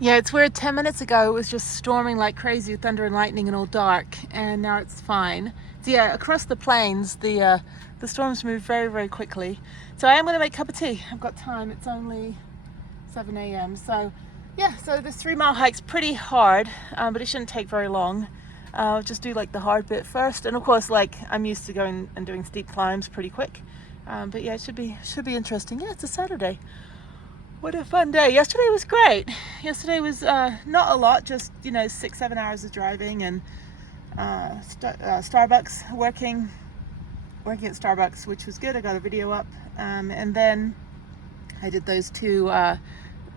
Yeah, it's weird. 10 minutes ago it was just storming like crazy with thunder and lightning and all dark, and now it's fine. So yeah, across the plains the storms move very, very quickly. So I am going to make a cup of tea. I've got time. It's only 7 a.m. So yeah, so this 3-mile hike's pretty hard, but it shouldn't take very long. I'll just do like the hard bit first, and of course, like, I'm used to going and doing steep climbs pretty quick. But yeah, it should be interesting. Yeah, it's a Saturday. What a fun day. Yesterday was great. Yesterday was not a lot, just, you know, 6-7 hours of driving and Starbucks, working at Starbucks, which was good. I got a video up, and then I did those two,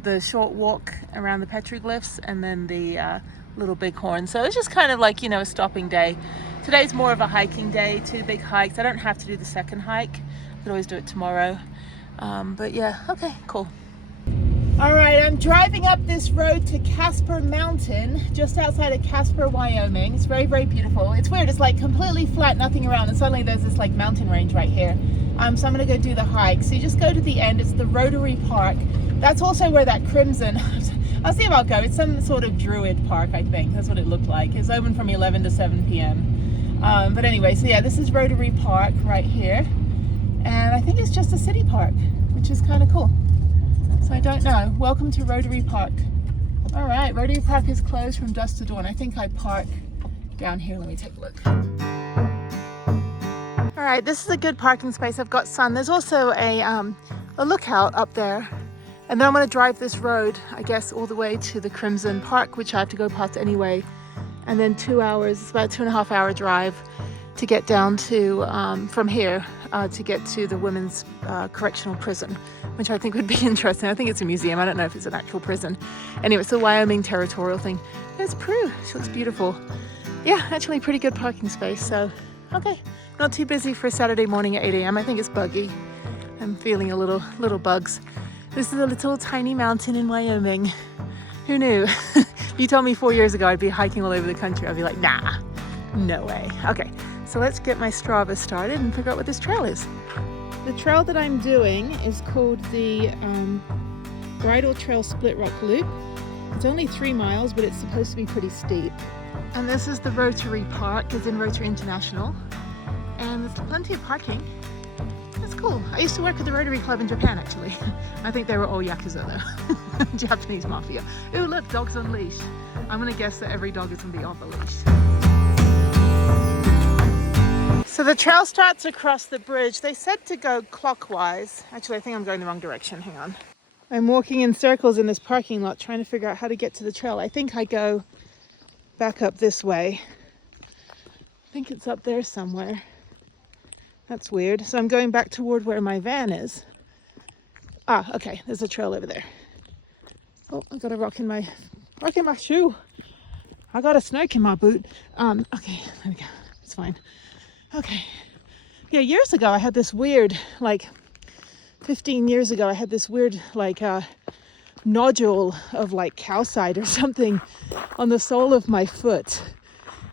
the short walk around the petroglyphs and then the little bighorn. So it's just kind of like, you know, a stopping day. Today's more of a hiking day, 2 big hikes. I don't have to do the second hike. I could always do it tomorrow. But yeah, okay, cool. All right, I'm driving up this road to CASPER Mountain, just outside of Casper, Wyoming. It's very, very beautiful. It's weird, it's like completely flat, nothing around, and suddenly there's this like mountain range right here. So I'm gonna go do the hike. So you just go to the end, it's the Rotary Park. That's also where that Crimson, I'll see if I'll go. It's some sort of druid park, I think. That's what it looked like. It's open from 11 to 7 p.m. But anyway, so yeah, this is Rotary Park right here. And I think it's just a city park, which is kind of cool. So I don't know. Welcome to Rotary Park. All right, Rotary Park is closed from dusk to dawn. I think I park down here. Let me take a look. All right, this is a good parking space. I've got sun. There's also a lookout up there. And then I'm going to drive this road, I guess, all the way to the Crimson Park, which I have to go past anyway. And then 2 hours, it's about a 2.5 hour drive to get down to, from here, to get to the women's correctional prison, which I think would be interesting. I think it's a museum. I don't know if it's an actual prison. Anyway, it's the Wyoming territorial thing. There's Prue. She looks beautiful. Yeah, actually pretty good parking space. So, okay. Not too busy for a Saturday morning at 8 a.m. I think it's buggy. I'm feeling a little bugs. This is a little tiny mountain in Wyoming. Who knew? If you told me 4 years ago I'd be hiking all over the country, I'd be like, nah, no way. Okay, so let's get my Strava started and figure out what this trail is. The trail that I'm doing is called the Bridal Trail Split Rock Loop. It's only 3 miles, but it's supposed to be pretty steep. And this is the Rotary Park, it's in Rotary International. And there's plenty of parking. That's cool. I used to work at the Rotary Club in Japan, actually. I think they were all Yakuza though. Japanese mafia. Ooh, look, dogs on leash. I'm gonna guess that every dog is gonna be off a leash. So the trail starts across the bridge. They said to go clockwise. Actually, I think I'm going the wrong direction. Hang on. I'm walking in circles in this parking lot trying to figure out how to get to the trail. I think I go back up this way. I think it's up there somewhere. That's weird. So I'm going back toward where my van is. Ah, okay. There's a trail over there. Oh, I got a rock in my shoe. I got a snake in my boot. Okay, there we go. It's fine. Okay. Yeah, years ago I had this weird, like 15 years ago, I had this weird, like nodule of like calcite or something on the sole of my foot.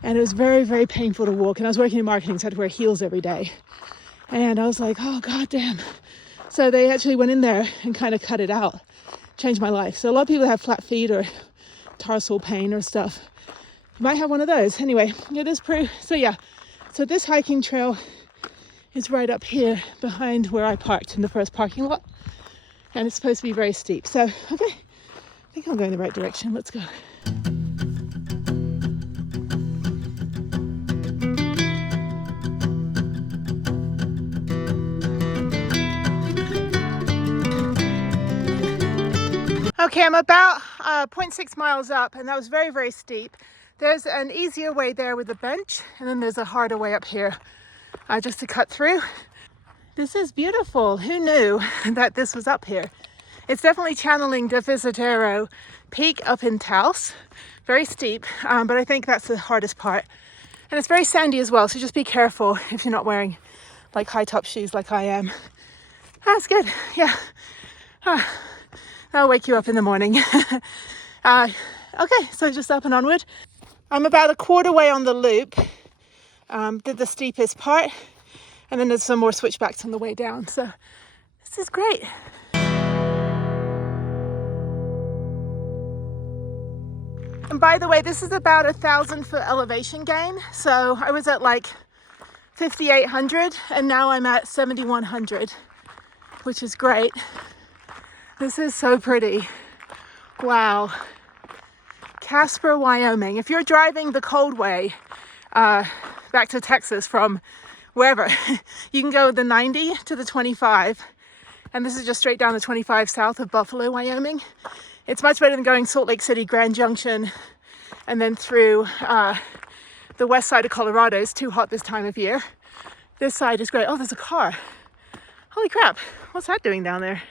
And it was very, very painful to walk. And I was working in marketing, so I had to wear heels every day. And I was like, oh, goddamn. So they actually went in there and kind of cut it out. Changed my life. So a lot of people have flat feet or tarsal pain or stuff. You might have one of those. Anyway, it is Prue. So yeah, so this hiking trail is right up here behind where I parked in the first parking lot. And it's supposed to be very steep. So, okay, I think I'm going the right direction. Let's go. Okay, I'm about 0.6 miles up, and that was very, very steep. There's an easier way there with a bench, and then there's a harder way up here just to cut through. This is beautiful. Who knew that this was up here? It's definitely channeling the Visitero Peak up in Taos. Very steep, but I think that's the hardest part. And it's very sandy as well, so just be careful if you're not wearing like high top shoes like I am. That's good, yeah. That'll wake you up in the morning. Okay, so just up and onward. I'm about a quarter way on the loop. Did the steepest part, and then there's some more switchbacks on the way down. So this is great. And by the way, this is about 1,000-foot elevation gain. So I was at like 5,800 and now I'm at 7,100, which is great. This is so pretty. Wow. CASPER, Wyoming. If you're driving the cold way back to Texas from wherever, you can go the 90 to the 25. And this is just straight down the 25 south of Buffalo, Wyoming. It's much better than going Salt Lake City, Grand Junction, and then through the west side of Colorado. It's too hot this time of year. This side is great. Oh, there's a car. Holy crap. What's that doing down there?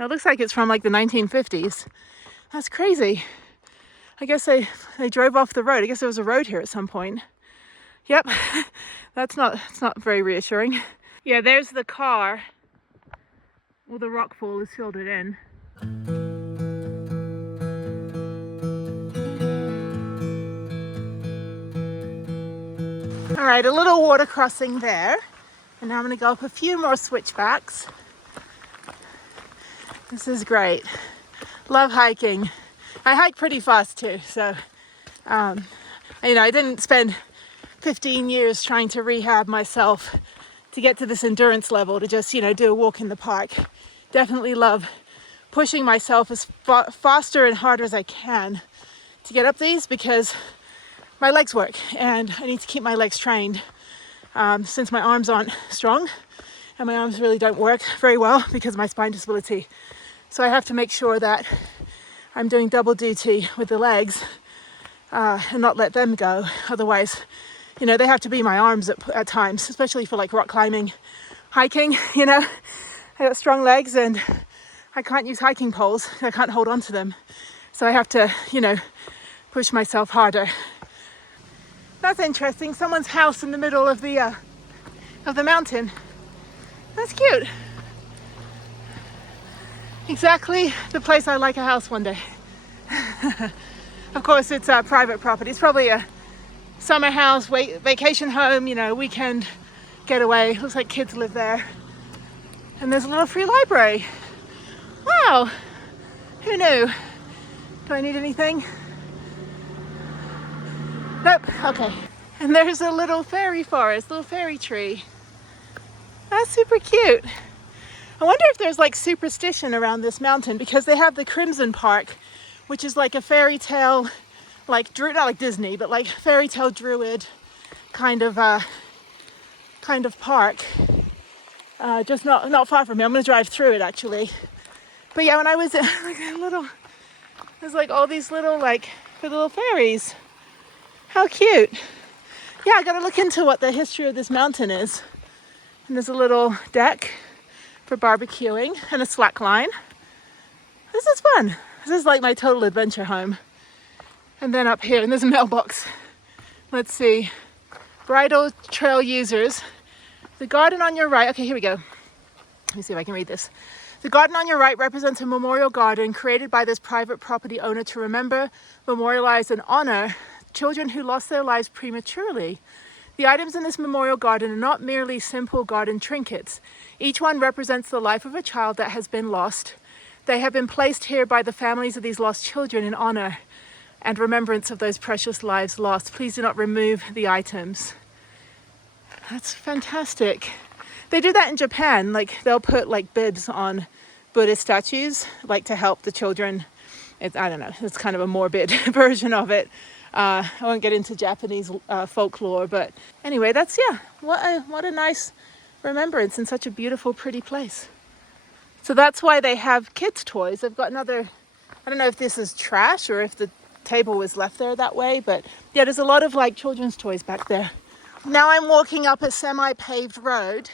It looks like it's from like the 1950s. That's crazy. I guess they drove off the road. I guess there was a road here at some point. Yep. It's not very reassuring. Yeah, there's the car. Well, the rockfall has filled it in. All right, a little water crossing there. And now I'm gonna go up a few more switchbacks. This is great. Love hiking. I hike pretty fast too, so I didn't spend 15 years trying to rehab myself to get to this endurance level to just, do a walk in the park. Definitely love pushing myself as faster and harder as I can to get up these because my legs work and I need to keep my legs trained since my arms aren't strong and my arms really don't work very well because of my spine disability. So I have to make sure that I'm doing double duty with the legs and not let them go. Otherwise, they have to be my arms at times, especially for like rock climbing, hiking, I got strong legs and I can't use hiking poles. I can't hold on to them. So I have to, push myself harder. That's interesting. Someone's house in the middle of the mountain. That's cute. Exactly the place I'd like a house one day. Of course, it's private property. It's probably a summer house, vacation home, weekend getaway. Looks like kids live there. And there's a little free library. Wow, who knew? Do I need anything? Nope, okay. And there's a little fairy forest, little fairy tree. That's super cute. I wonder if there's like superstition around this mountain because they have the Crimson Park, which is like a fairy tale, not like Disney, but like fairy tale druid kind of park. Just not far from me. I'm gonna drive through it actually. But yeah, when I was there's like all these little fairies. How cute. Yeah, I gotta look into what the history of this mountain is. And there's a little deck for barbecuing and a slack line. This is fun. This is like my total adventure home. And then up here, and there's a mailbox. Let's see. Bridal trail users. The garden on your right, okay, here we go. Let me see if I can read this. The garden on your right represents a memorial garden created by this private property owner to remember, memorialize, and honor children who lost their lives prematurely. The items in this memorial garden are not merely simple garden trinkets. Each one represents the life of a child that has been lost. They have been placed here by the families of these lost children in honor and remembrance of those precious lives lost. Please do not remove the items. That's fantastic. They do that in Japan. They'll put bibs on Buddhist statues, to help the children. I don't know, it's kind of a morbid version of it. I won't get into Japanese folklore, but anyway, what a nice remembrance in such a beautiful, pretty place. So that's why they have kids' toys. They've got another, I don't know if this is trash or if the table was left there that way, but yeah, there's a lot of children's toys back there. Now I'm walking up a semi-paved road.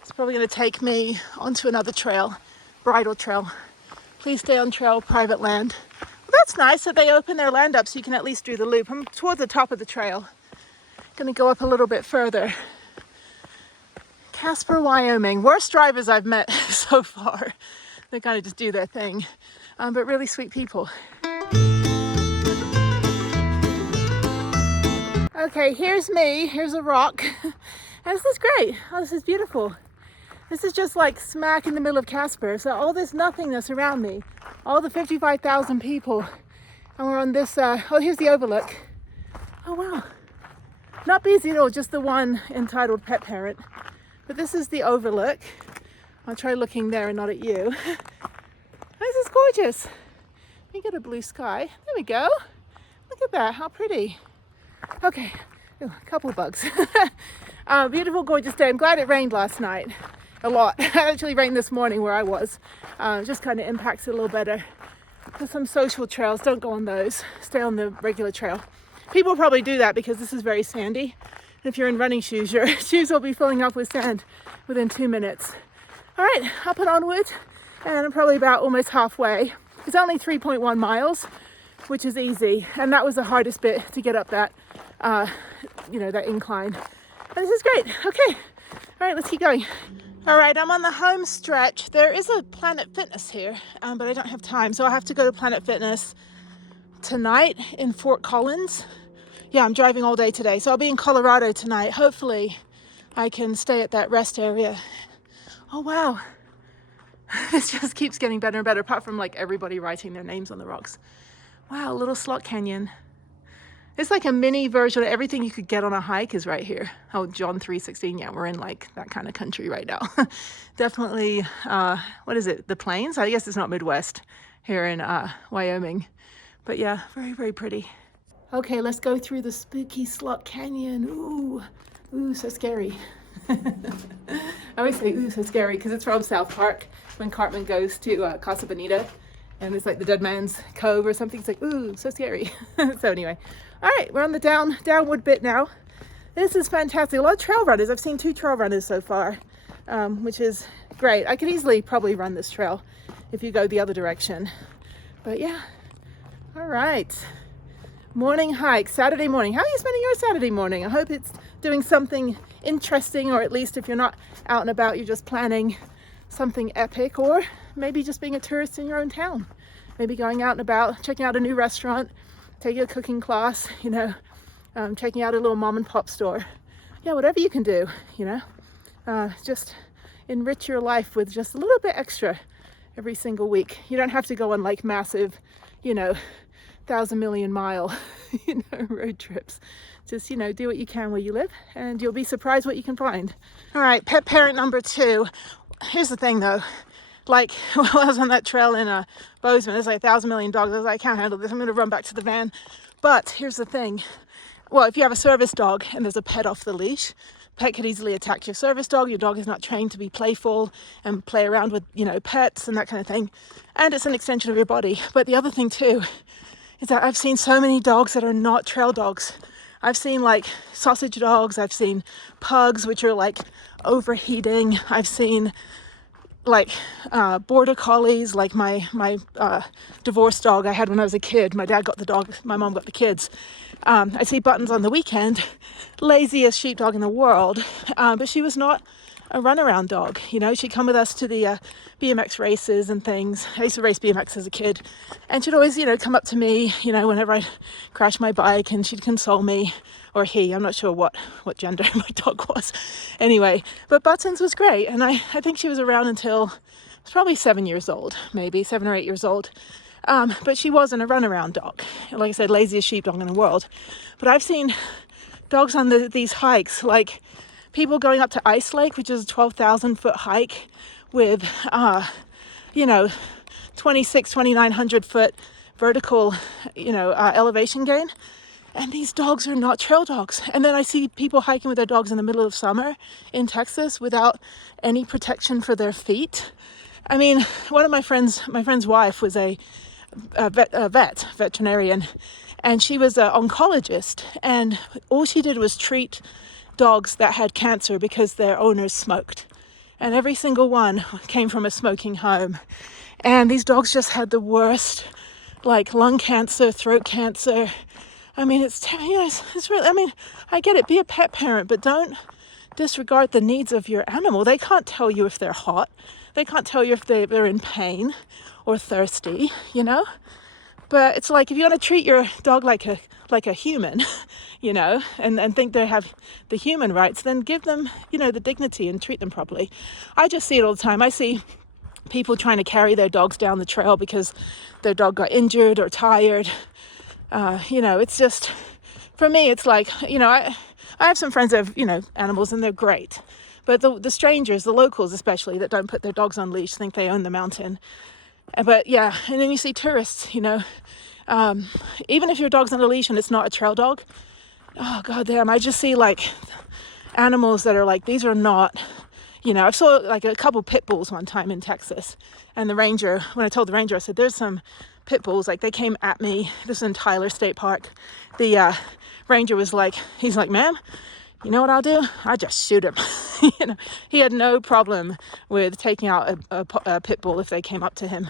It's probably going to take me onto another trail, Bridal Trail. Please stay on trail, private land. Well, that's nice that they open their land up so you can at least do the loop. I'm towards the top of the trail. Going to go up a little bit further. CASPER, Wyoming. Worst drivers I've met so far. They kind of just do their thing, but really sweet people. Okay, here's me. Here's a rock. And this is great. Oh, this is beautiful. This is just like smack in the middle of Casper. So all this nothingness around me, all the 55,000 people, and we're on this, oh, here's the overlook. Oh wow, not busy at all, just the one entitled Pet Parent. But this is the overlook. I'll try looking there and not at you. This is gorgeous. Let me get a blue sky. There we go. Look at that, how pretty. Okay, ooh, a couple bugs. Beautiful, gorgeous day. I'm glad it rained last night. A lot. It actually rained this morning where I was. Just kind of impacts it a little better. There's some social trails, don't go on those. Stay on the regular trail. People probably do that because this is very sandy. If you're in running shoes, your shoes will be filling up with sand within 2 minutes. All right, up and onward, and I'm probably about almost halfway. It's only 3.1 miles, which is easy, and that was the hardest bit to get up that, that incline. And this is great. Okay, all right, let's keep going. All right, I'm on the home stretch. There is a Planet Fitness here, but I don't have time, so I have to go to Planet Fitness tonight in Fort Collins. Yeah, I'm driving all day today, so I'll be in Colorado tonight. Hopefully I can stay at that rest area. Oh wow, this just keeps getting better and better, apart from like everybody writing their names on the rocks. Wow, little slot canyon. It's like a mini version of everything you could get on a hike is right here. Oh, John 3:16, yeah, we're in like that kind of country right now. Definitely, what is it, the plains? I guess it's not Midwest here in Wyoming. But yeah, very, very pretty. Okay, let's go through the spooky slot canyon. Ooh, so scary. I always say ooh, so scary because it's from South Park when Cartman goes to Casa Bonita and it's like the Dead Man's Cove or something. It's like, ooh, so scary. So anyway, all right, we're on the downward bit now. This is fantastic. A lot of trail runners. I've seen 2 trail runners so far, which is great. I could easily probably run this trail if you go the other direction. But yeah, all right. Morning hike, Saturday morning. How are you spending your Saturday morning? I hope it's doing something interesting, or at least if you're not out and about, you're just planning something epic, or maybe just being a tourist in your own town. Maybe going out and about, checking out a new restaurant, taking a cooking class, checking out a little mom and pop store. Yeah, whatever you can do, just enrich your life with just a little bit extra every single week. You don't have to go on like massive, 1,000 million mile, road trips. Just, do what you can where you live, and you'll be surprised what you can find. All right, pet parent number 2. Here's the thing though, like while I was on that trail in Bozeman, there's like 1,000 million dogs. I was like, I can't handle this. I'm going to run back to the van. But here's the thing. Well, if you have a service dog and there's a pet off the leash, pet could easily attack your service dog. Your dog is not trained to be playful and play around with, pets and that kind of thing. And it's an extension of your body. But the other thing too is that I've seen so many dogs that are not trail dogs. I've seen like sausage dogs. I've seen pugs, which are like overheating. I've seen like border collies, like my divorced dog I had when I was a kid. My dad got the dog, my mom got the kids. I see Buttons on the weekend, laziest sheepdog in the world, but she was not a runaround dog. She'd come with us to the BMX races and things. I used to race BMX as a kid, and she'd always, come up to me, whenever I'd crash my bike, and she'd console me, or he. I'm not sure what gender my dog was. Anyway, but Buttons was great, and I think she was around until I was probably 7 years old, maybe 7 or 8 years old. But she wasn't a runaround dog. Like I said, laziest sheepdog in the world. But I've seen dogs on these hikes, like people going up to Ice Lake, which is a 12,000 foot hike with, 2,900 foot vertical, elevation gain. And these dogs are not trail dogs. And then I see people hiking with their dogs in the middle of summer in Texas without any protection for their feet. I mean, one of my friend's wife was a veterinarian, and she was an oncologist, and all she did was treat dogs that had cancer because their owners smoked, and every single one came from a smoking home. And these dogs just had the worst, like lung cancer, throat cancer. I mean, it's really, I mean, I get it, be a pet parent, but don't disregard the needs of your animal. They can't tell you if they're hot. They can't tell you if they're in pain or thirsty, But it's like, if you want to treat your dog like a human, you know, and think they have the human rights, then give them, you know, the dignity and treat them properly. I just see it all the time. I see people trying to carry their dogs down the trail because their dog got injured or tired. You know, it's just, for me, it's like, you know, I have some friends that have, you know, animals, and they're great. But the strangers, the locals especially, that don't put their dogs on leash, think they own the mountain. But yeah, and then you see tourists, you know, even if your dog's on a leash and it's not a trail dog, oh god damn, I just see like animals that are like, these are not, you know, I saw like a couple pit bulls one time in Texas, and the ranger, when I told the ranger, I said, there's some pit bulls, like they came at me. This is in Tyler State Park. The ranger was like, he's like, ma'am, you know what I'll do? I just shoot him. You know, he had no problem with taking out a pit bull if they came up to him.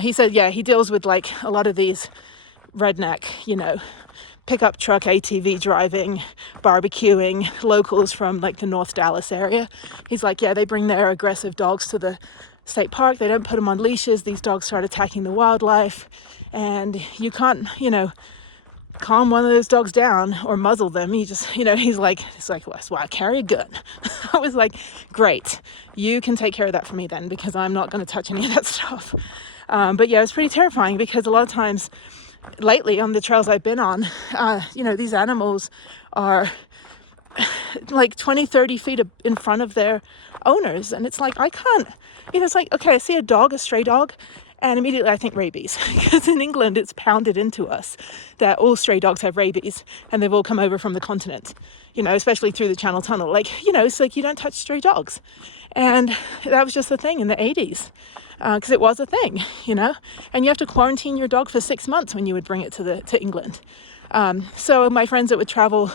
He said, yeah, he deals with like a lot of these redneck, you know, pickup truck, ATV driving, barbecuing locals from like the North Dallas area. He's like, yeah, they bring their aggressive dogs to the state park. They don't put them on leashes. These dogs start attacking the wildlife, and you can't, you know, calm one of those dogs down or muzzle them. He just, you know, he's like, well, that's why I carry a gun. I was like, great, you can take care of that for me then, because I'm not going to touch any of that stuff. But yeah, it's pretty terrifying, because a lot of times lately on the trails I've been on, you know, these animals are like 20-30 feet in front of their owners, and it's like, I can't, you know, it's like, okay, I see a dog, a stray dog, and immediately I think rabies, because in England it's pounded into us that all stray dogs have rabies, and they've all come over from the continent, you know, especially through the Channel Tunnel. Like, you know, it's like, you don't touch stray dogs. And that was just a thing in the 80s, because it was a thing, you know, and you have to quarantine your dog for 6 months when you would bring it to England. So my friends that would travel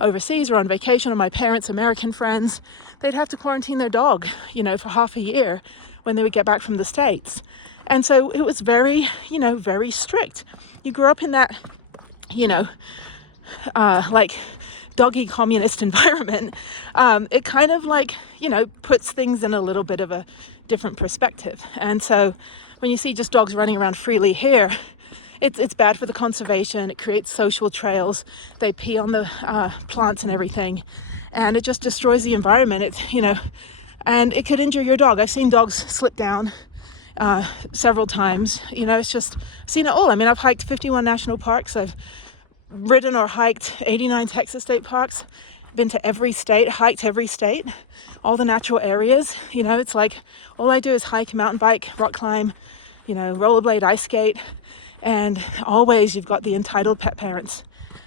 overseas or on vacation, or my parents' American friends, they'd have to quarantine their dog, you know, for half a year when they would get back from the States. And so it was very, you know, very strict. You grew up in that, you know, like doggy communist environment. It kind of like, you know, puts things in a little bit of a different perspective. And so when you see just dogs running around freely here, it's bad for the conservation. It creates social trails. They pee on the plants and everything, and it just destroys the environment. It's, you know, and it could injure your dog. I've seen dogs slip down several times. You know, it's just, I've seen it all. I mean, I've hiked 51 national parks. I've ridden or hiked 89 Texas state parks. Been to every state, hiked every state, all the natural areas. You know, it's like, all I do is hike, mountain bike, rock climb, you know, rollerblade, ice skate. And always you've got the entitled pet parents.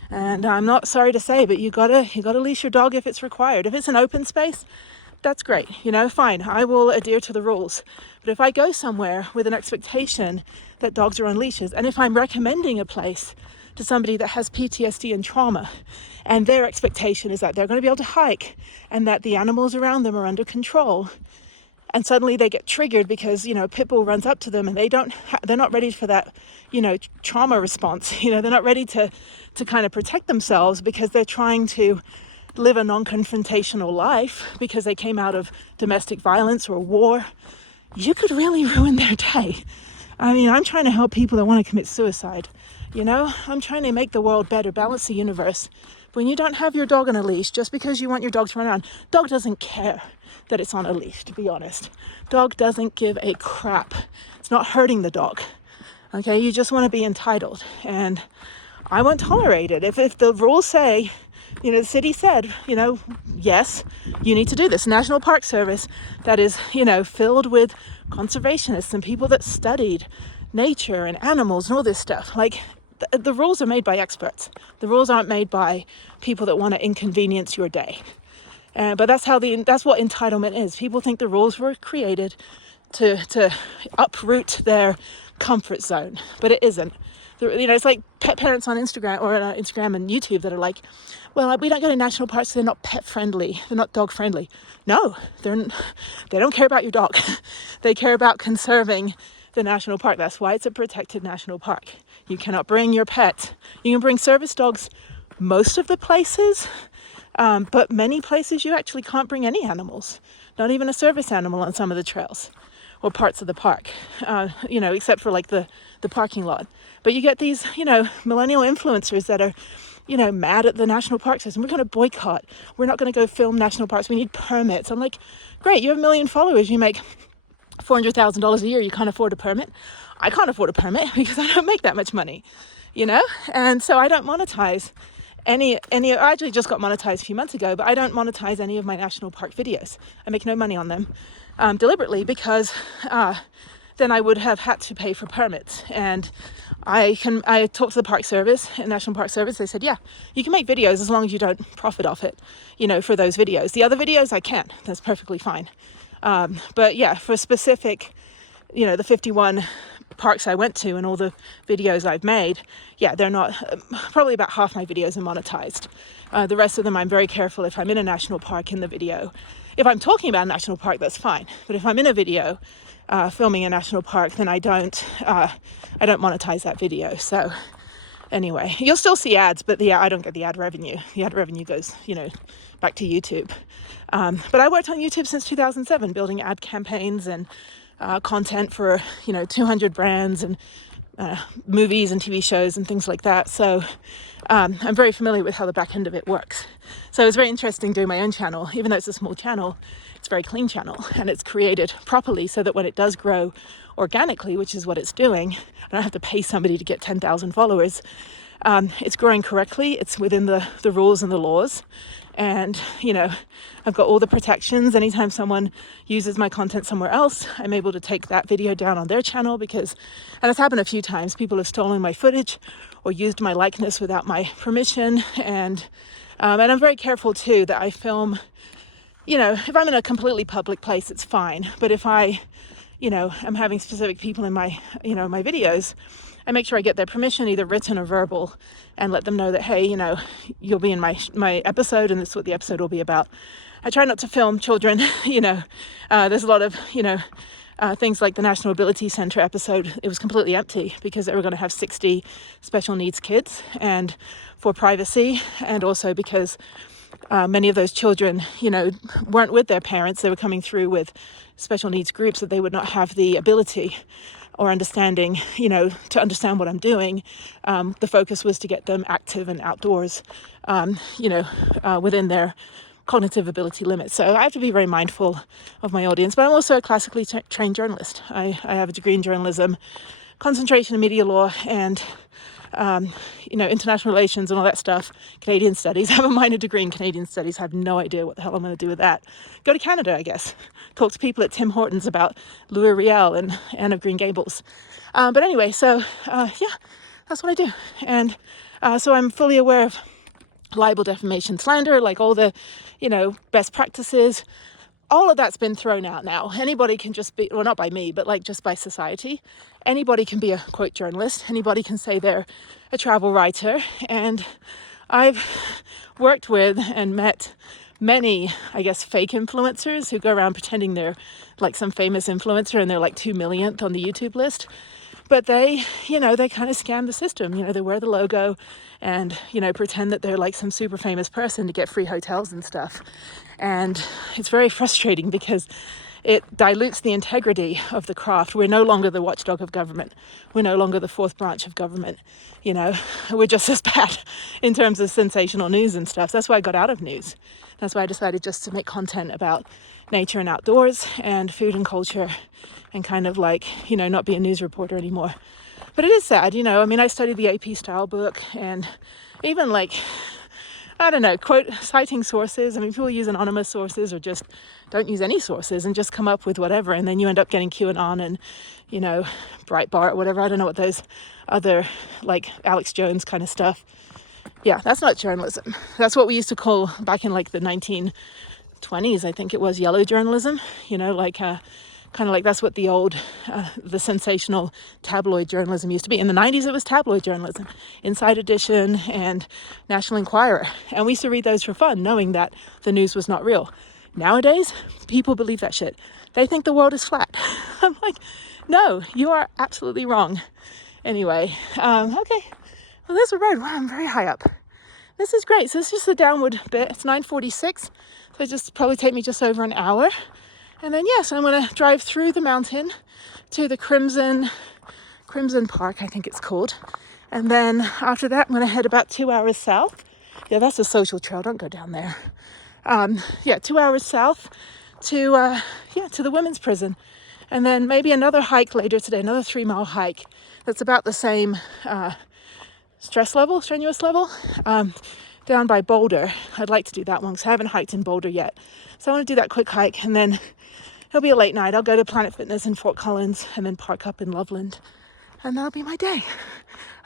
And I'm not sorry to say, but you gotta leash your dog if it's required. If it's an open space, that's great, you know, fine, I will adhere to the rules. But if I go somewhere with an expectation that dogs are on leashes, and if I'm recommending a place to somebody that has PTSD and trauma, and their expectation is that they're going to be able to hike and that the animals around them are under control, and suddenly they get triggered because, you know, a pit bull runs up to them, and they're not ready for that, you know, trauma response. You know, they're not ready to kind of protect themselves because they're trying to live a non-confrontational life because they came out of domestic violence or war. You could really ruin their day. I mean, I'm trying to help people that want to commit suicide. You know, I'm trying to make the world better, balance the universe. When you don't have your dog on a leash, just because you want your dog to run around, dog doesn't care that it's on a leash, to be honest. Dog doesn't give a crap. It's not hurting the dog. Okay, you just want to be entitled. And I won't tolerate it. If the rules say, you know, the city said, you know, yes, you need to do this. National Park Service that is, you know, filled with conservationists and people that studied nature and animals and all this stuff. Like, the rules are made by experts. The rules aren't made by people that want to inconvenience your day. But that's what entitlement is. People think the rules were created to uproot their comfort zone, but it isn't. You know, it's like pet parents on Instagram and YouTube that are like, well, we don't go to national parks, so they're not pet friendly, they're not dog friendly. No, they don't care about your dog. They care about conserving the national park. That's why it's a protected national park. You cannot bring your pet. You can bring service dogs most of the places, but many places you actually can't bring any animals, not even a service animal on some of the trails. or parts of the park, you know, except for like the parking lot. But you get these, you know, millennial influencers that are, you know, mad at the national park system. We're going to boycott. We're not going to go film national parks. We need permits. I'm like, great, you have 1 million followers. You make $400,000 a year. You can't afford a permit. I can't afford a permit because I don't make that much money, you know? And so I don't monetize any, I actually just got monetized a few months ago, but I don't monetize any of my national park videos. I make no money on them deliberately because then I would have had to pay for permits. And I talked to the Park Service, National Park Service. They said, yeah, you can make videos as long as you don't profit off it, you know, for those videos. The other videos I can't. That's perfectly fine. But yeah, for specific, you know, the 51 parks I went to and all the videos I've made, yeah, they're not, probably about half my videos are monetized. The rest of them, I'm very careful if I'm in a national park in the video. If I'm talking about a national park, that's fine. But if I'm in a video filming a national park, then I don't monetize that video. So anyway, you'll still see ads, but I don't get the ad revenue. The ad revenue goes, you know, back to YouTube. But I worked on YouTube since 2007, building ad campaigns and content for, you know, 200 brands and movies and TV shows and things like that. So I'm very familiar with how the back end of it works. So it's very interesting doing my own channel. Even though it's a small channel, it's a very clean channel and it's created properly so that when it does grow organically, which is what it's doing, I don't have to pay somebody to get 10,000 followers. It's growing correctly. It's within the rules and the laws. And, you know, I've got all the protections. Anytime someone uses my content somewhere else, I'm able to take that video down on their channel because, and it's happened a few times, people have stolen my footage or used my likeness without my permission. And I'm very careful too that I film, you know, if I'm in a completely public place, it's fine. But if I, you know, I'm having specific people in my, you know, my videos, I make sure I get their permission, either written or verbal, and let them know that, hey, you know, you'll be in my episode and this is what the episode will be about. I try not to film children, you know. There's a lot of, you know, things like the National Ability Center episode. It was completely empty because they were going to have 60 special needs kids, and for privacy, and also because many of those children, you know, weren't with their parents. They were coming through with special needs groups that they would not have the ability or understanding, you know, to understand what I'm doing. The focus was to get them active and outdoors, you know, within their cognitive ability limits. So I have to be very mindful of my audience, but I'm also a classically trained journalist. I have a degree in journalism, concentration in media law, and you know, international relations and all that stuff, Canadian studies. I have a minor degree in Canadian studies. I have no idea what the hell I'm going to do with that. Go to Canada, I guess. Talk to people at Tim Hortons about Louis Riel and Anne of Green Gables. But anyway, so yeah, that's what I do. And so I'm fully aware of libel, defamation, slander, like all the, you know, best practices. All of that's been thrown out now. Anybody can just be, well, not by me, but like just by society. Anybody can be a quote journalist. Anybody can say they're a travel writer. And I've worked with and met many, I guess, fake influencers who go around pretending they're like some famous influencer and they're like 2 millionth on the YouTube list. But they, you know, they kind of scam the system. You know, they wear the logo and, you know, pretend that they're like some super famous person to get free hotels and stuff. And it's very frustrating because it dilutes the integrity of the craft. We're no longer the watchdog of government. We're no longer the fourth branch of government. You know, we're just as bad in terms of sensational news and stuff. That's why I got out of news. That's why I decided just to make content about nature and outdoors and food and culture and kind of like, you know, not be a news reporter anymore. But it is sad, you know. I mean, I studied the AP style book and even like, I don't know, quote, citing sources. I mean, people use anonymous sources or just don't use any sources and just come up with whatever. And then you end up getting QAnon and, you know, Breitbart or whatever. I don't know what those other, like Alex Jones kind of stuff. Yeah, that's not journalism. That's what we used to call back in like the 1920s, I think it was, yellow journalism. You know, like kind of like that's what the old, the sensational tabloid journalism used to be. In the 90s, it was tabloid journalism, Inside Edition and National Enquirer. And we used to read those for fun, knowing that the news was not real. Nowadays, people believe that shit. They think the world is flat. I'm like, no, you are absolutely wrong. Anyway, okay. Well, there's a road. Wow, I'm very high up. This is great. So it's just the downward bit. It's 9:46. So it just probably take me just over an hour. And then yes, I'm going to drive through the mountain to the Crimson Park, I think it's called. And then after that, I'm going to head about 2 hours south. Yeah, that's a social trail. Don't go down there. 2 hours south to the women's prison. And then maybe another hike later today, another 3-mile hike. That's about the same strenuous level, down by Boulder. I'd like to do that one because I haven't hiked in Boulder yet. So I want to do that quick hike, and then it'll be a late night. I'll go to Planet Fitness in Fort Collins and then park up in Loveland. And that'll be my day.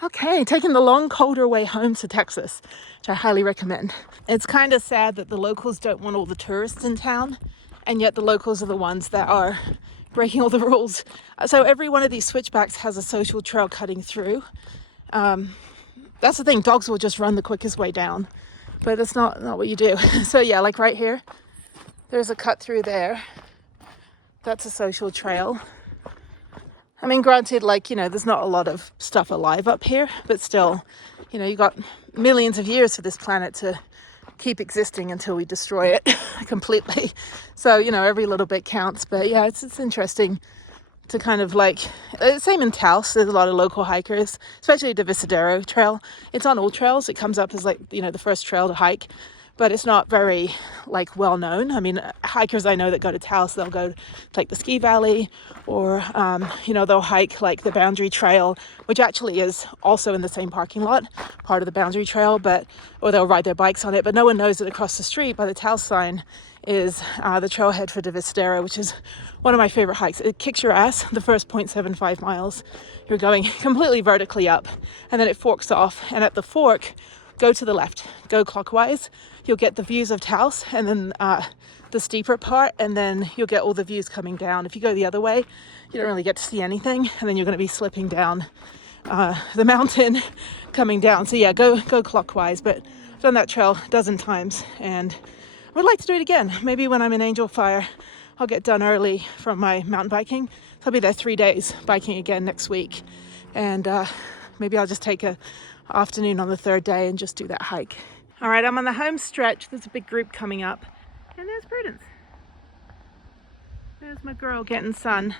Okay, taking the long, colder way home to Texas, which I highly recommend. It's kind of sad that the locals don't want all the tourists in town, and yet the locals are the ones that are breaking all the rules. So every one of these switchbacks has a social trail cutting through. That's the thing, dogs will just run the quickest way down, but that's not what you do. So yeah, like right here, there's a cut through there. That's a social trail. I mean, granted, like, you know, there's not a lot of stuff alive up here, but still, you know, you got millions of years for this planet to keep existing until we destroy it completely. So, you know, every little bit counts. But yeah, it's interesting to kind of like, same in Taos, there's a lot of local hikers, especially the Visadero Trail. It's on all trails. It comes up as like, you know, the first trail to hike, but it's not very like well known. I mean, hikers I know that go to Taos, they'll go to like the ski valley, or you know, they'll hike like the Boundary Trail, which actually is also in the same parking lot, part of the Boundary Trail, or they'll ride their bikes on it. But no one knows that across the street by the Taos sign is the trailhead for Visadero, which is one of my favorite hikes. It kicks your ass the first 0.75 miles. You're going completely vertically up, and then it forks off, and at the fork, go to the left, go clockwise. You'll get the views of Taos, and then the steeper part, and then you'll get all the views coming down. If you go the other way, you don't really get to see anything, and then you're going to be slipping down the mountain coming down. So yeah, go clockwise. But I've done that trail a dozen times, and I would like to do it again. Maybe when I'm in Angel Fire, I'll get done early from my mountain biking. So I'll be there 3 days biking again next week, and maybe I'll just take a afternoon on the 3rd day and just do that hike. All right, I'm on the home stretch. There's a big group coming up, and there's Prudence. There's my girl getting sun.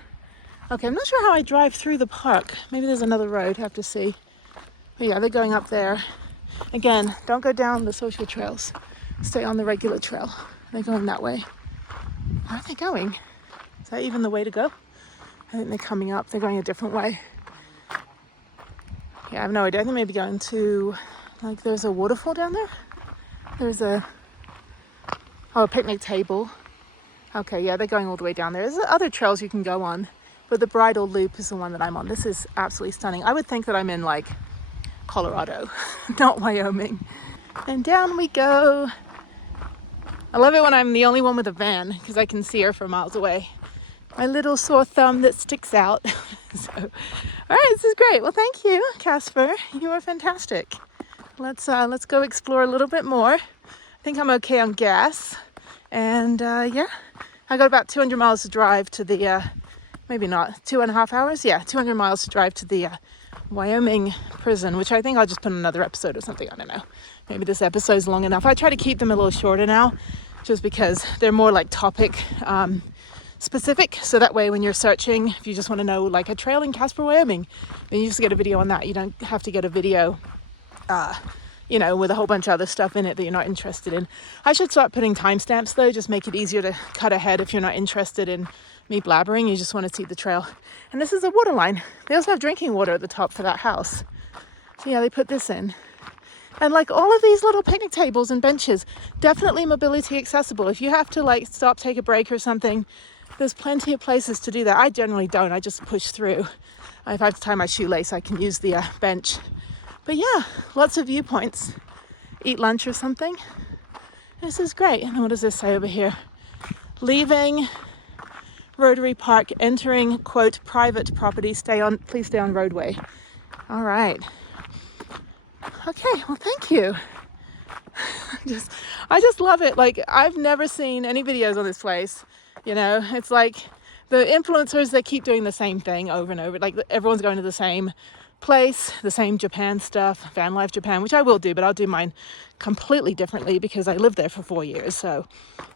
Okay, I'm not sure how I drive through the park. Maybe there's another road, have to see. But yeah, they're going up there. Again, don't go down the social trails. Stay on the regular trail. They're going that way. Where are they going? Is that even the way to go? I think they're coming up. They're going a different way. Yeah, I have no idea. I think maybe going to, like, there's a waterfall down there. There's a picnic table. Okay, yeah, they're going all the way down there. There's other trails you can go on, but the Bridal Loop is the one that I'm on. This is absolutely stunning. I would think that I'm in, like, Colorado, not Wyoming. And down we go. I love it when I'm the only one with a van, because I can see her from miles away. My little sore thumb that sticks out. So, all right, this is great. Well, thank you, Casper. You are fantastic. Let's go explore a little bit more. I think I'm okay on gas. And yeah, I got about 200 miles to drive to the, maybe not, 2.5 hours? Yeah, 200 miles to drive to the Wyoming prison, which I think I'll just put in another episode or something. I don't know. Maybe this episode's long enough. I try to keep them a little shorter now, just because they're more like topic specific. So that way when you're searching, if you just want to know like a trail in Casper, Wyoming, then you just get a video on that. You don't have to get a video you know, with a whole bunch of other stuff in it that you're not interested in. I should start putting timestamps though, just make it easier to cut ahead if you're not interested in me blabbering, you just want to see the trail. And this is a water line. They also have drinking water at the top for that house. So yeah, they put this in. And like all of these little picnic tables and benches, definitely mobility accessible. If you have to like stop, take a break or something, there's plenty of places to do that. I generally don't, I just push through. If I have to tie my shoelace, I can use the bench. But yeah, lots of viewpoints. Eat lunch or something. This is great. And what does this say over here? Leaving Rotary Park, entering, quote, private property, please stay on roadway. All right. Okay, well, thank you. I just love it. Like, I've never seen any videos on this place. You know, it's like the influencers, they keep doing the same thing over and over. Like, everyone's going to the same place, the same Japan stuff, Vanlife Japan, which I will do, but I'll do mine completely differently because I lived there for 4 years. So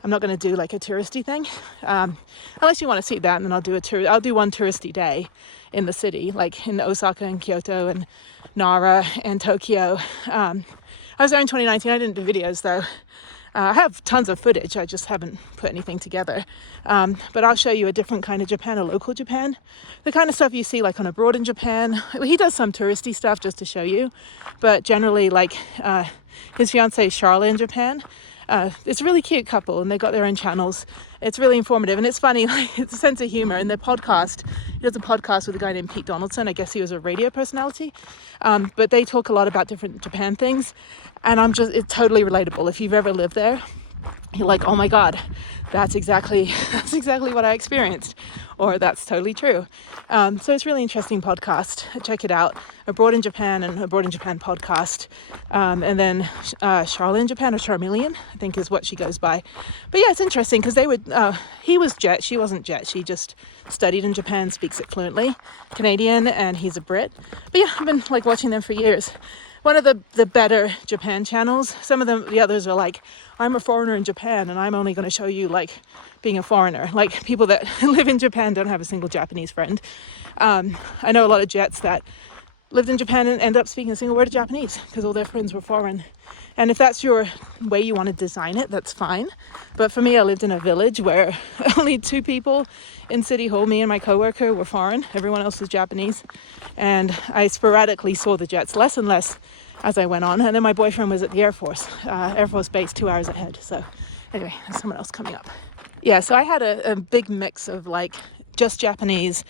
I'm not going to do like a touristy thing, unless you want to see that. And then I'll do one touristy day in the city, like in Osaka and Kyoto and Nara and Tokyo. I was there in 2019. I didn't do videos though. I have tons of footage, I just haven't put anything together. But I'll show you a different kind of Japan, a local Japan. The kind of stuff you see like on Abroad in Japan. He does some touristy stuff just to show you. But generally, like his fiancée is Charlotte in Japan. It's a really cute couple and they got their own channels. It's really informative and it's funny, like it's a sense of humor. And their podcast, he does a podcast with a guy named Pete Donaldson. I guess he was a radio personality. But they talk a lot about different Japan things. And it's totally relatable. If you've ever lived there, you're like, oh my God, that's exactly what I experienced. Or that's totally true. So it's a really interesting podcast. Check it out. Abroad in Japan and Abroad in Japan podcast. And then Charlotte in Japan, or Charmeleon, I think is what she goes by. But yeah, it's interesting because he was Jet, she wasn't Jet. She just studied in Japan, speaks it fluently. Canadian, and he's a Brit. But yeah, I've been like watching them for years. One of the better Japan channels. Some of the others are like, I'm a foreigner in Japan and I'm only going to show you like being a foreigner. Like people that live in Japan don't have a single Japanese friend. I know a lot of Jets that lived in Japan and end up speaking a single word of Japanese because all their friends were foreign. And if that's your way you want to design it, that's fine. But for me, I lived in a village where only 2 people in City Hall, me and my coworker, were foreign. Everyone else was Japanese. And I sporadically saw the Jets less and less as I went on. And then my boyfriend was at the Air Force Base 2 hours ahead. So anyway, there's someone else coming up. Yeah, so I had a big mix of like just Japanese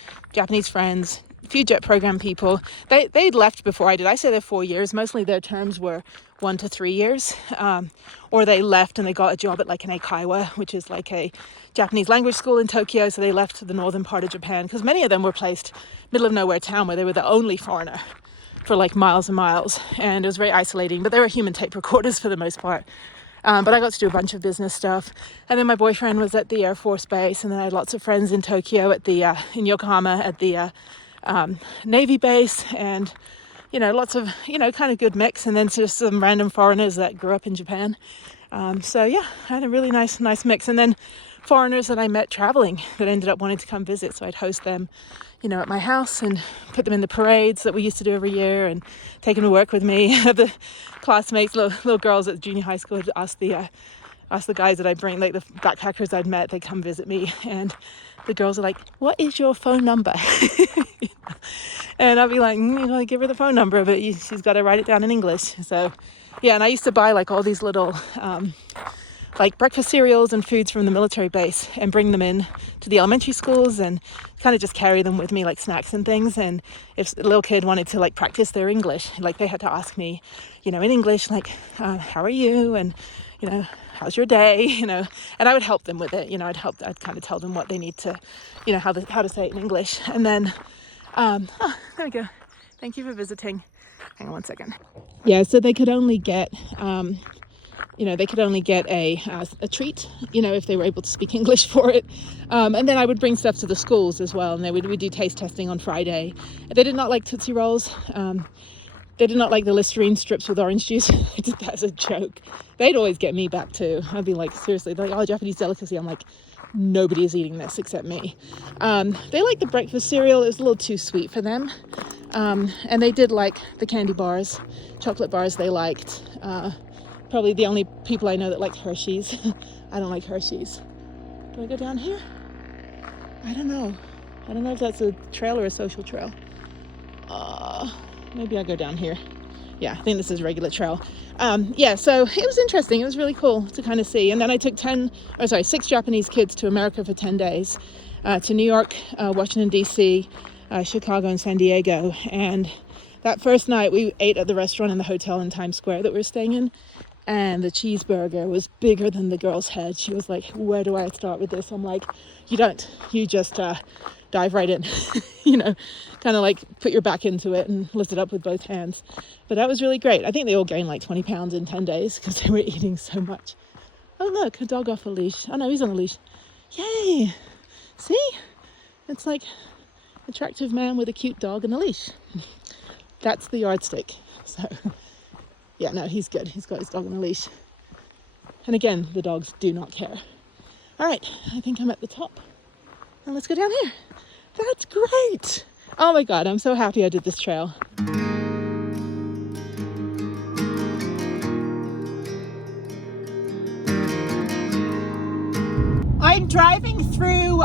friends, a few jet program people. They'd left before I did. I stayed there 4 years. Mostly their terms were 1 to 3 years, or they left and they got a job at like an Eikaiwa, which is like a Japanese language school in Tokyo. So they left to the northern part of Japan because many of them were placed middle of nowhere town where they were the only foreigner for like miles and miles, and it was very isolating. But they were human tape recorders for the most part. But I got to do a bunch of business stuff. And then my boyfriend was at the Air Force Base, and then I had lots of friends in Tokyo at the in Yokohama at the Navy base, and lots of kind of good mix, and then just some random foreigners that grew up in Japan. So yeah, I had a really nice mix, and then foreigners that I met traveling that ended up wanting to come visit, so I'd host them at my house and put them in the parades that we used to do every year and take them to work with me. The classmates, little girls at junior high school, had asked the guys that I bring, like the backpackers I'd met, they come visit me, and the girls are like, what is your phone number? And I'd be like, give her the phone number, but she's got to write it down in English. So yeah, and I used to buy like all these little like breakfast cereals and foods from the military base and bring them in to the elementary schools and kind of just carry them with me like snacks and things. And if a little kid wanted to like practice their English, like they had to ask me, in English, like, how are you? And, how's your day? And I would help them with it. I'd kind of tell them what they need to, how to say it in English. And then, there we go. Thank you for visiting. Hang on one second. Yeah, so they could only get, a treat, if they were able to speak English for it. And then I would bring stuff to the schools as well. And we'd do taste testing on Friday. They did not like Tootsie Rolls. They did not like the Listerine strips with orange juice. I did that as a joke. They'd always get me back too. I'd be like, seriously, they're like, Japanese delicacy. I'm like, nobody is eating this except me. They liked the breakfast cereal. It was a little too sweet for them. And they did like the candy bars, chocolate bars they liked. Probably the only people I know that like Hershey's. I don't like Hershey's. Do I go down here? I don't know if that's a trail or a social trail. Maybe I go down here. Yeah, I think this is a regular trail. Yeah, so it was interesting. It was really cool to kind of see. And then I took 6 Japanese kids to America for 10 days, to New York, Washington, D.C., Chicago, and San Diego. And that first night we ate at the restaurant in the hotel in Times Square that we were staying in. And the cheeseburger was bigger than the girl's head. She was like, where do I start with this? I'm like, you don't. You just dive right in, kind of like put your back into it and lift it up with both hands. But that was really great. I think they all gained like 20 pounds in 10 days because they were eating so much. Oh, look, a dog off a leash. Oh, no, he's on a leash. Yay. See? It's like attractive man with a cute dog and a leash. That's the yardstick. So yeah, no, he's good. He's got his dog on a leash. And again, the dogs do not care. All right, I think I'm at the top. Now let's go down here. That's great. Oh my God, I'm so happy I did this trail. I'm driving through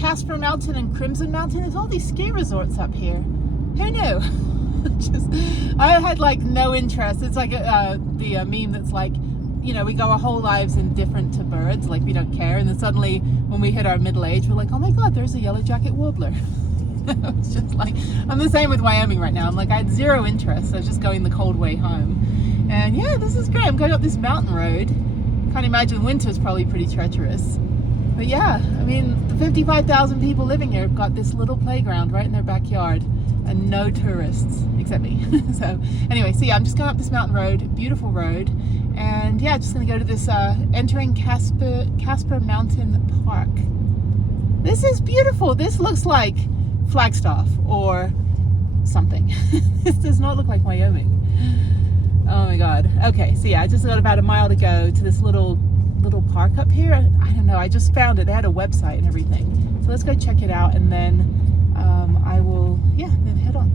CASPER Mountain and Crimson Mountain. There's all these ski resorts up here. Who knew? I had like no interest. It's like the meme that's like, you know, we go our whole lives indifferent to birds, like we don't care, and then suddenly when we hit our middle age, we're like, oh my God, there's a yellow jacket warbler. It's just like, I'm the same with Wyoming right now. I'm like, I had zero interest. I was just going the cold way home. And yeah, this is great. I'm going up this mountain road. Can't imagine winter's probably pretty treacherous. But yeah, I mean, the 55,000 people living here have got this little playground right in their backyard and no tourists except me. So anyway, so yeah, I'm just going up this mountain road, beautiful road. And yeah, just gonna go to this entering CASPER Mountain Park. This is beautiful. This looks like Flagstaff or something. This does not look like Wyoming. Oh my God. Okay, so yeah, I just got about a mile to go to this little park up here. I don't know, I just found it. They had a website and everything. So let's go check it out, and then I will, yeah, then head on.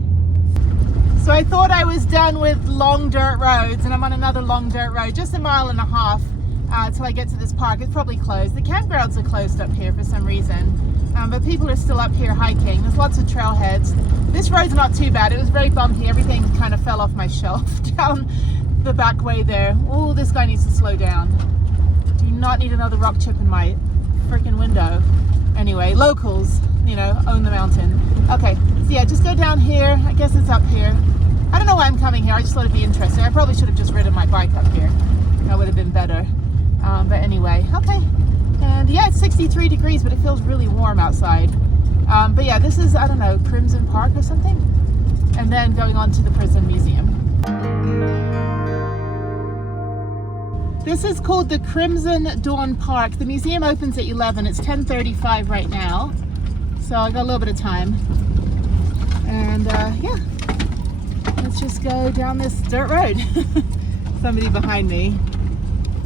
So I thought I was done with long dirt roads, and I'm on another long dirt road, just a mile and a half till I get to this park. It's probably closed. The campgrounds are closed up here for some reason, but people are still up here hiking. There's lots of trailheads. This road's not too bad. It was very bumpy. Everything kind of fell off my shelf down the back way there. Oh, this guy needs to slow down. Do not need another rock chip in my freaking window. Anyway, locals, you know, own the mountain. Okay, so yeah, just go down here. I guess it's up here. I don't know why I'm coming here. I just thought it'd be interesting. I probably should have just ridden my bike up here. That would have been better. But anyway, okay. And yeah, it's 63 degrees, but it feels really warm outside. But yeah, this is, I don't know, Crimson Park or something. And then going on to the prison museum. This is called the Crimson Dawn Park. The museum opens at 11. It's 10:35 right now. So I got a little bit of time. And yeah, let's just go down this dirt road. Somebody behind me.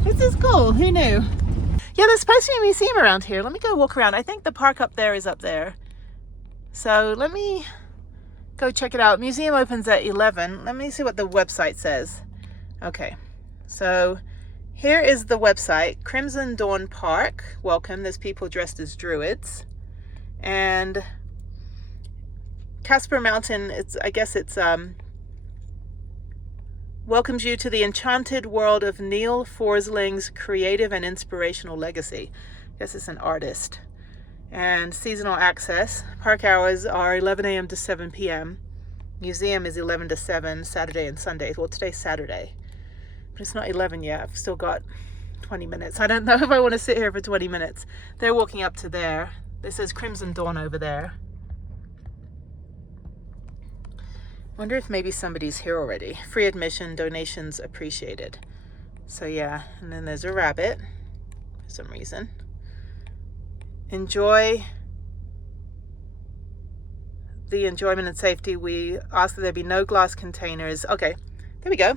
This is cool. Who knew? Yeah, there's supposed to be a museum around here. Let me go walk around. I think the park up there is up there. So let me go check it out. Museum opens at 11. Let me see what the website says. Okay, so here is the website. Crimson Dawn Park. Welcome. There's people dressed as druids. And CASPER Mountain, I guess it's welcomes you to the enchanted world of Neil Forsling's creative and inspirational legacy. I guess it's an artist. And seasonal access. Park hours are 11 a.m. to 7 p.m. Museum is 11 to 7, Saturday and Sunday. Well, today's Saturday. But it's not 11 yet. I've still got 20 minutes. I don't know if I want to sit here for 20 minutes. They're walking up to there. This says Crimson Dawn over there. Wonder if maybe somebody's here already. Free admission, donations appreciated. So yeah, and then there's a rabbit for some reason. Enjoy the enjoyment and safety. We ask that there be no glass containers. Okay, there we go.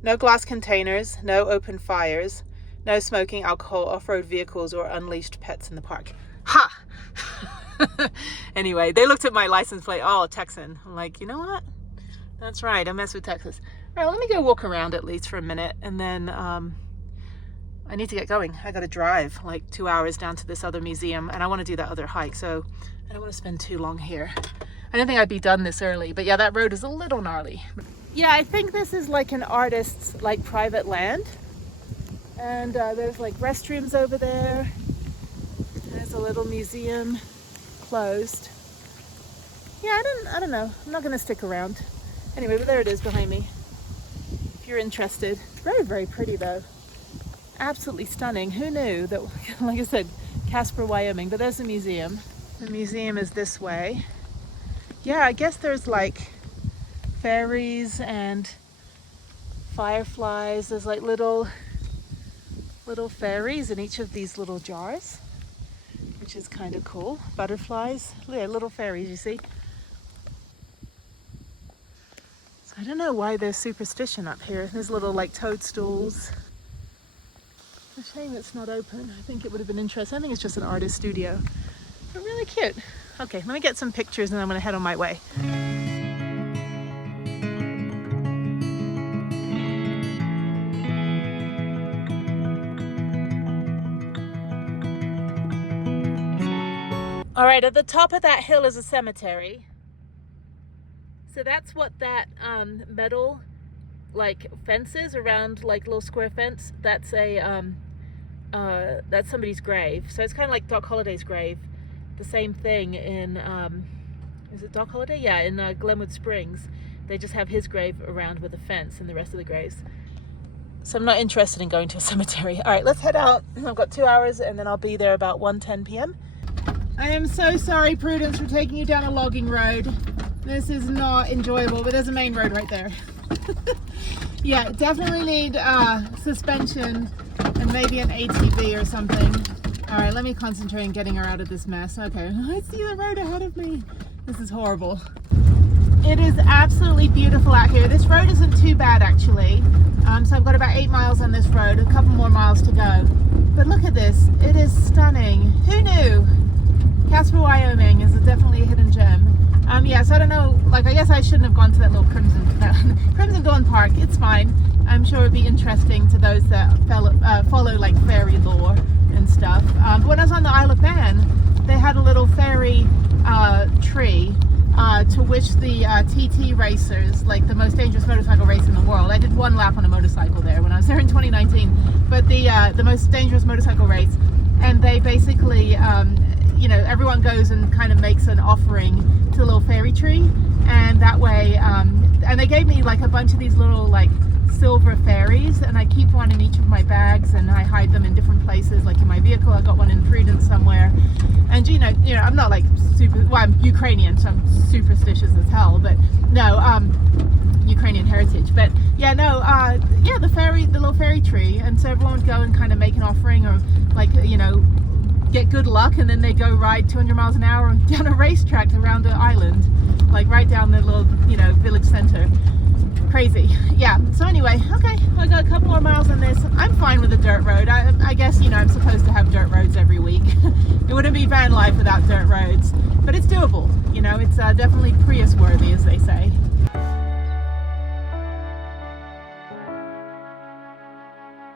No glass containers, no open fires, no smoking, alcohol, off-road vehicles, or unleashed pets in the park. Ha! Anyway, they looked at my license plate. Oh, Texan. I'm like, you know what? That's right. I mess with Texas. All right, let me go walk around at least for a minute, and then I need to get going. I got to drive like 2 hours down to this other museum, and I want to do that other hike, so I don't want to spend too long here. I didn't think I'd be done this early, but yeah, that road is a little gnarly. Yeah, I think this is like an artist's like private land, and there's like restrooms over there. There's a little museum closed. Yeah, I don't know. I'm not gonna stick around. Anyway, but there it is behind me. If you're interested. Very, very pretty though. Absolutely stunning. Who knew that, like I said, CASPER, Wyoming, but there's the museum. The museum is this way. Yeah, I guess there's like fairies and fireflies. There's like little fairies in each of these little jars, which is kind of cool. Butterflies, yeah, little fairies, you see. I don't know why there's superstition up here. There's little like toadstools. A shame it's not open. I think it would have been interesting. I think it's just an artist studio. But really cute. Okay, let me get some pictures and I'm gonna head on my way. All right, at the top of that hill is a cemetery. So that's what that metal like fences around, like little square fence. That's a that's somebody's grave. So it's kind of like Doc Holliday's grave. The same thing in is it Doc Holliday? Yeah, in Glenwood Springs. They just have his grave around with a fence and the rest of the graves. So I'm not interested in going to a cemetery. All right, let's head out. I've got 2 hours and then I'll be there about 1:10 p.m. I am so sorry, Prudence, for taking you down a logging road. This is not enjoyable, but there's a main road right there. Yeah, definitely need suspension and maybe an ATV or something. All right, let me concentrate on getting her out of this mess. Okay, I see the road ahead of me. This is horrible. It is absolutely beautiful out here. This road isn't too bad, actually. So I've got about 8 miles on this road, a couple more miles to go. But look at this, it is stunning. Who knew? CASPER, Wyoming is definitely a hidden gem. Yeah, so I don't know, like I guess I shouldn't have gone to that little Crimson Dawn Park. It's fine. I'm sure it'd be interesting to those that follow like fairy lore and stuff. But when I was on the Isle of Man, they had a little fairy tree to which the TT racers, like the most dangerous motorcycle race in the world. I did 1 lap on a motorcycle there when I was there in 2019, but the most dangerous motorcycle race, and they basically you know, everyone goes and kind of makes an offering to the little fairy tree, and that way and they gave me like a bunch of these little like silver fairies, and I keep one in each of my bags and I hide them in different places, like in my vehicle. I got one in Prudence somewhere. And you know I'm not like super, well, I'm Ukrainian, so I'm superstitious as hell, but no, Ukrainian heritage. But yeah, no, yeah, the little fairy tree, and so everyone would go and kind of make an offering, or like, you know, get good luck, and then they go ride 200 miles an hour down a racetrack around the island, like right down the little, you know, village center. Crazy. Yeah, so anyway, okay, I got a couple more miles on this. I'm fine with a dirt road. I guess, you know, I'm supposed to have dirt roads every week. It wouldn't be van life without dirt roads, but it's doable. You know, it's definitely Prius worthy, as